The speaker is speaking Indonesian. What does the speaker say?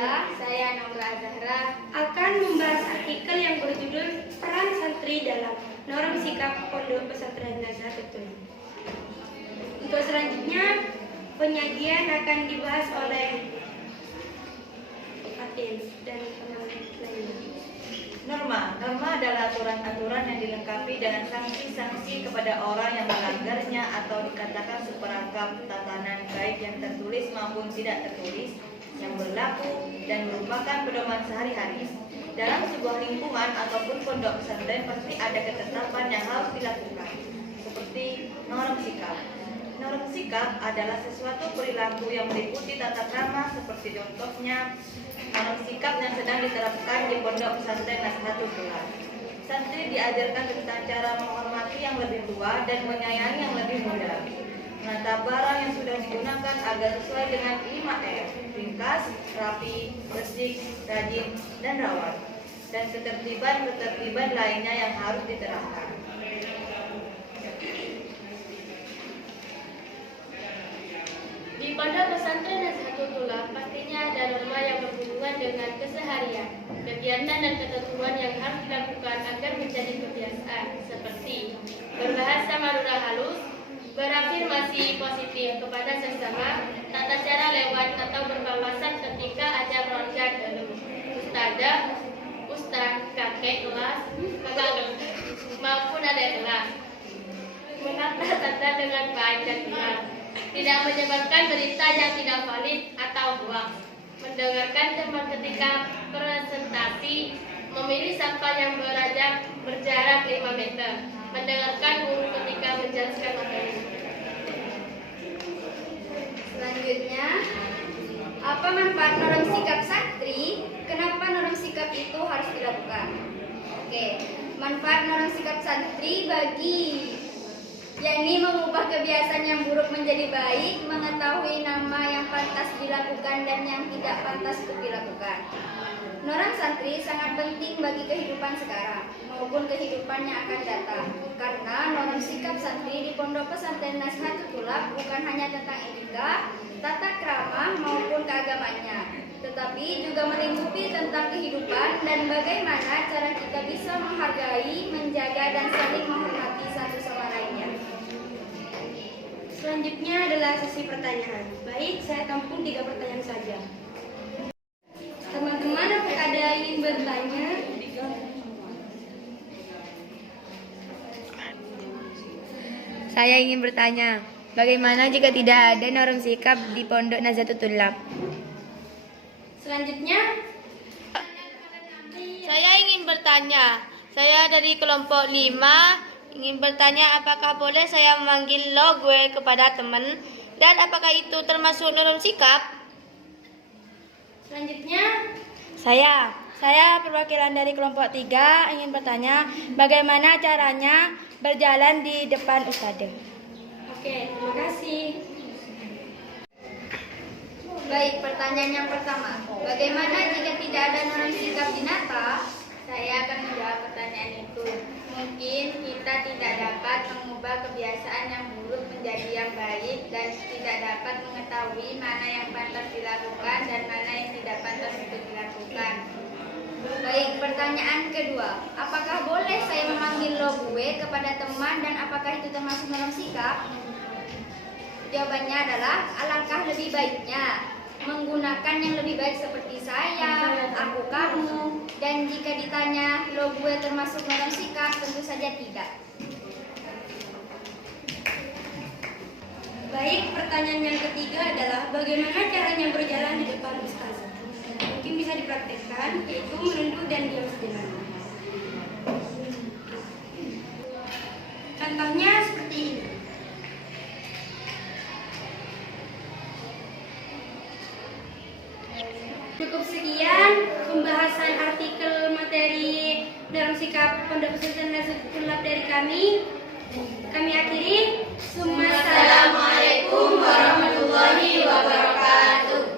saya Naura Zahra akan membahas artikel yang berjudul Peran Santri dalam Norm Sikap Pondok Pesantren Nazatul. Untuk selanjutnya, penyajian akan dibahas oleh Fatin dan teman lainnya. Norma adalah aturan-aturan yang dilengkapi dengan sanksi-sanksi kepada orang yang melanggarnya atau dikatakan seperangkap tatanan baik yang tertulis maupun tidak tertulis yang berlaku dan merupakan pedoman sehari-hari. Dalam sebuah lingkungan ataupun pondok pesantren pasti ada ketetapan yang harus dilakukan, seperti norm sikap. Norm sikap adalah sesuatu perilaku yang meliputi tata krama seperti contohnya norm sikap yang sedang diterapkan di pondok pesantren Nahdlatul Ulama. Santri diajarkan tentang cara menghormati yang lebih tua dan menyayangi yang lebih muda. Menata barang yang sudah digunakan agar sesuai dengan 5R, ringkas, rapi, bersih, rajin, dan rawat. Dan ketertiban lainnya yang harus diterapkan. Di pondok pesantren Nahdlatul Ulama pastinya ada norma yang berhubungan dengan keseharian, kegiatan dan ketentuan yang harus dilakukan agar menjadi kebiasaan, seperti berbahasa Madura halus, berafirmasi positif kepada sesama, tata cara lewat atau berpapasan ketika ajak keluarga dulu, ustaz, kakek kelas, maupun adik kelas, menata tanda dengan baik dan benar, tidak menyebarkan berita yang tidak valid atau hoax, mendengarkan teman ketika presentasi, memilih sampah yang berjarak 5 meter, mendengarkan guru ketika menjelaskan materi. Selanjutnya, apa manfaat norm sikap santri? Kenapa norm sikap itu harus dilakukan? Oke, manfaat norm sikap santri yakni mengubah kebiasaan yang buruk menjadi baik, mengetahui nama yang pantas dilakukan dan yang tidak pantas untuk dilakukan. Norm santri sangat penting bagi kehidupan sekarang maupun kehidupan yang akan datang, karena norm sikap santri di pondok pesantren Nahdlatul Ulama bukan hanya tentang etika, tata krama maupun keagamannya, tetapi juga melingkupi tentang kehidupan dan bagaimana cara kita bisa menghargai, menjaga dan saling menghormati satu sama lainnya. Selanjutnya adalah sesi pertanyaan. Baik, saya tampung 3 pertanyaan saja. Teman-teman, apakah ada yang ingin bertanya? Saya ingin bertanya, bagaimana jika tidak ada norm sikap di pondok Nahdlatul Ulama? Selanjutnya, Saya ingin bertanya, saya dari kelompok 5 ingin bertanya apakah boleh saya memanggil lo gue kepada teman dan apakah itu termasuk norm sikap? selanjutnya, Saya perwakilan dari kelompok 3 ingin bertanya bagaimana caranya berjalan di depan ustadzah. oke, terima kasih. Baik, pertanyaan yang pertama, bagaimana jika tidak ada norm sikap di Nata? Saya akan menjawab pertanyaan itu. Mungkin kita tidak dapat mengubah kebiasaan yang buruk menjadi yang baik dan tidak dapat mengetahui mana yang pantas dilakukan dan mana yang tidak pantas untuk dilakukan. Baik, pertanyaan kedua, apakah boleh saya memanggil lo gue kepada teman dan apakah itu termasuk norm sikap? Jawabannya adalah alangkah lebih baiknya menggunakan yang lebih baik seperti saya, aku, kamu, dan jika ditanya lo gue termasuk norm sikap, tentu saja tidak. Baik, pertanyaan yang ketiga adalah bagaimana caranya berjalan di depan ustaz? Mungkin bisa dipraktekkan, yaitu menunduk dan diam sejenak. Contohnya seperti ini. Cukup sekian pembahasan artikel materi dalam sikap pondok pesantren Nahdlatul Ulama dari kami. Kami akhiri. Assalamualaikum warahmatullahi wabarakatuh.